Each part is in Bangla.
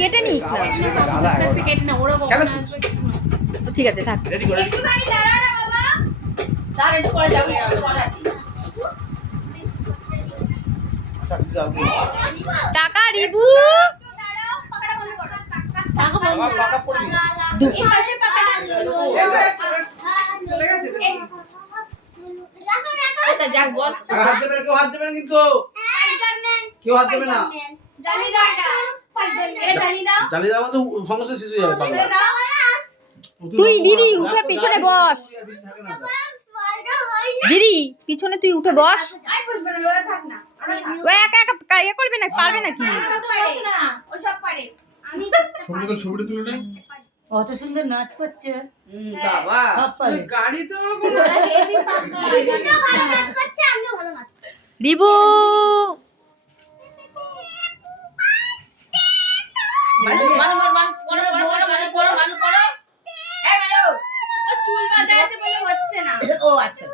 কেটে নিক না। কেটে না, ওরা কখন আসবে ঠিক আছে থাক। রেডি করে একটুখানি দাঁড়াও না বাবা। তার একটু পরে যাবে পরে আছে আচ্ছা যাও টাকা রিবু দাঁড়াও, পাখাটা বন্ধ করো। টাকা বন্ধ আমার পাকা পড়বি এই পাশে পাখাটা। চলে গেছে এই, রাখো, রাখো। এটা যাক বল হাত দেবে না, কেউ হাত দেবে না কিন্তু স্পাইডারম্যান। কেউ হাত দেবে না জ্বালিয়ে দাও এটা। এটা জ্বালিয়ে দাও। জ্বালিয়ে দেওয়া তো সমস্যা শেষ হয়ে যাবে জ্বালিয়ে দাও। তুই দিদি উঠে পিছনে বস। থাকে না তো। স্পাইডার হয় না। দিদি পিছনে তুই উঠে বস। আই বসবে না, ওরা থাক না। ওরা থাক। ও একা একা ইয়ে করবে না, পারবে নাকি? ওসব পারে না। ওসব পারে। আমি সবগুলো ছবিটা তুলে নেই কত সুন্দর নাচ করছে বাবা সব পারে গাড়ি তো হেভি পাকা দুটো ভালো নাচ করছে, আমিও ভালো নাচ করছি। রিবু মানু মানু মানু পড়ো পড়ো মানু পড়ো মানু পড়ো এই মানু ও চুল বাঁধা আছে বলে হচ্ছে না। ও আচ্ছা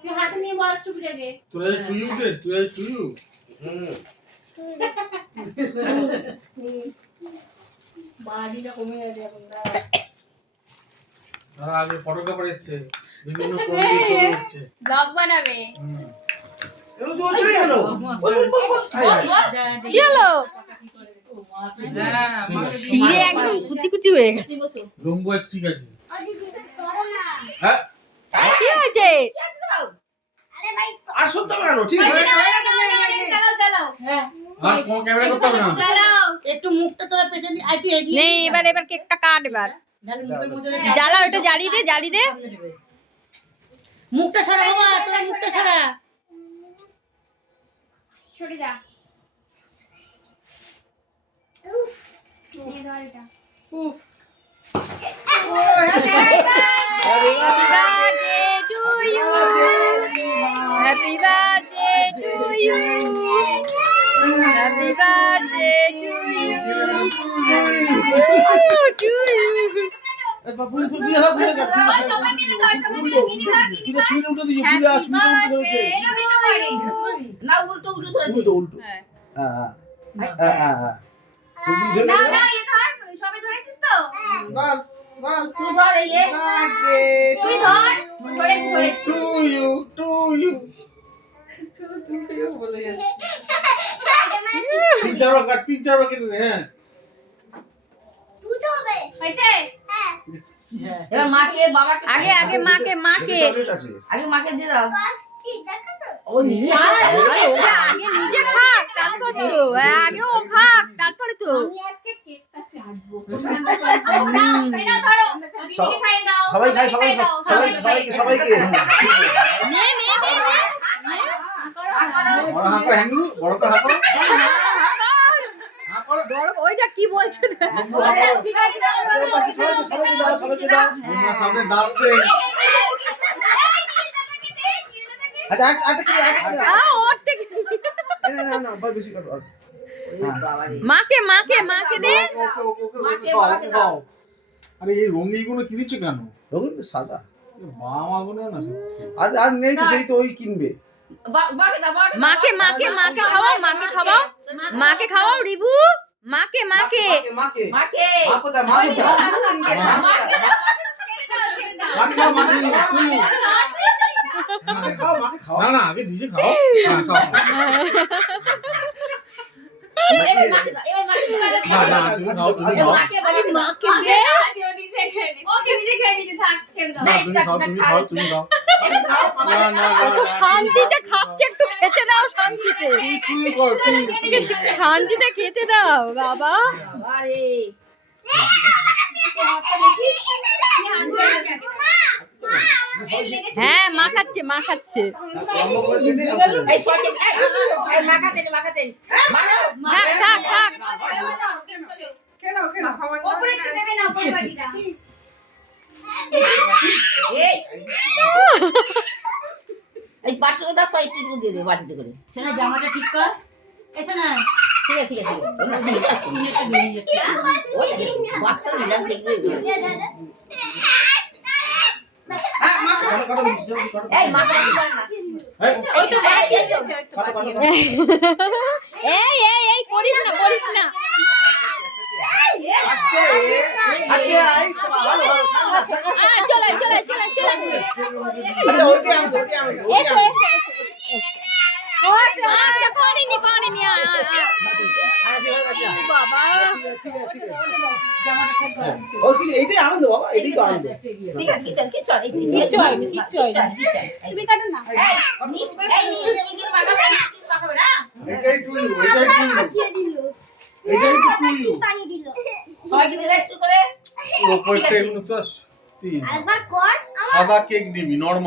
তুই হাতে নিয়ে বস চুপ রেগে তোরা তুই উঠে তুই বাড়িটা কমে যাবে এখন তারা আগে ফটোগ্রাফার এসছে বিভিন্ন কোণে ছবি হচ্ছে ব্লগ বানাবে। এবার তো ও চলে গেল বল বল বল কি হলো? হ্যাঁ শিরে একদম কুচি কুচি হয়ে গেছে। রুম বয়স ঠিক আছে ও দিদি সরো না। হ্যাঁ কি হয়েছে? আরে ভাই আর সব তো কেন ঠিক আছে চালাও চালাও হ্যাঁ আর কোন ক্যামেরা করতে হবে না চালাও। একটু মুখটা তোরা পেছনে আইপি এগিয়ে নেই এবার এবার কেকটা কাট এবার। ডালে মুখের মধ্যে জ্বালা ওটা জ্বালিয়ে দে জ্বালিয়ে দে। মুখটা সরা বাবা তোরা মুখটা সরা সরে যা। নিয়ে ধর এটা। Happy birthday to you. Happy birthday to you. Happy birthday to you. To you. এই বাবু তুই হাত ধরে গেল সবাই মিলে ধর, সবাই মিলে মিনি ধর, মিনি তুই ধর। ছুঁড়ে উঠে দিও পুরো ছুঁড়ে উঠে করেছে এরকমই তো করে। না উল্টো উল্টো ধরেছে উল্টো উল্টো হ্যাঁ হ্যাঁ হ্যাঁ না না এ ধর, সবাই ধরেছিস তো? বল বল তুই ধর এই এ। তুই ধর। ধরেছি ধরেছি। টু ইউ শুধু তুমিও বলে যাচ্ছ তিন চারবার কেটে দে হ্যাঁ দুটো হবে। হয়েছে? হ্যাঁ। এবার মাকে বাবাকে আগে আগে মাকে মাকে চকলেট আছে আগে মাকে দিয়ে দাও বাস কি দেখো তো? ও নিয়ে আরে ওকে আগে নিজে খাক তারপর তো আগে ও খাক তারপরে তো এটা ধরো। দিদিকে খাইয়ে দাও। সবাই খায় সবাই সবাইকে নে নে নে নে বড় হাঁকো হ্যাঙ্গু বড় করে হাঁকো বড় ওইটা কি বলছেন? ভিখারি দাও। সবাইকে দাও তোমার সামনে দাঁত দে আচ্ছা আটা কি ওর থেকে না ভাই বেশি কর মাকে মাকে মাকে দে। ওকে খাও আরে এই রঙিনগুলো কিনেছো কেন রঙিন সাদা বাবা গুলো না আর নেই তো সেই তো ওই কিনবে বাবাকে দাও মাকে মাকে মাকে খাওয়াও মাকে খাওয়াও মাকে খাওয়াও রিবু মাকে মাকে মাকে মাকে মা কোথায় মা কোথায় মাকে খাও মাকে খাও না না আগে নিজে খাও হ্যাঁ, খাও এবার মাকে দাও এবার মাকে দাও না না তুমি খাও তুমি খাও মাকে বাড়ি মাকে দে ওকে নিজে খেয়ে নিতে থাক, ছেড়ে দাও। না তুমি খাও না না কত শান্তিতে খাচ্ছে একটু খেতে দাও শান্তিতে তুই কর তুই শান্তিতে খেতে দাও বাবা। আরে হ্যাঁ মা খাচ্ছে মা খাচ্ছে। এই সকে এই মাখাতে মানো থাক থাক থাক খেলো খাওয়া ওপরে একটু দেবে না, ওপরে বাটিটা। এই এই বাটিতে দাও সবাই একটু দিয়ে দে বাটিতে করে শোনা জামাটা ঠিক কর এসো না ঠিক আছে না ঠিক আছে ওই বাচ্চা মিলান দেখবে এই মা কাটি কর না এই তো এই এই এই এই করিস না আচ্ছা ওইটাই আনন্দ, ওইটাই আনন্দ, ওইটাই এসো আনন্দ। এসো এসো এসো কোনি নি আয় আয় আয় বাবা ও কি এইটাই আনন্দ বাবা, এটাই তো আনন্দ। ঠিক আছে কিচন কিচন এই কিচ্ছু হয়নি, কিচ্ছু হয়নি। তুমি কাটো না পাকাবে না এটাই টু ইউ, এটাই টু ইউ, দিয়ে দিল এটাই তো টু ইউ। পানি দিল সবাইকে দিলে একটু করে ওপরটা এমনি তো তিন আরেকবার কর সাদা কেক নিবি নরমাল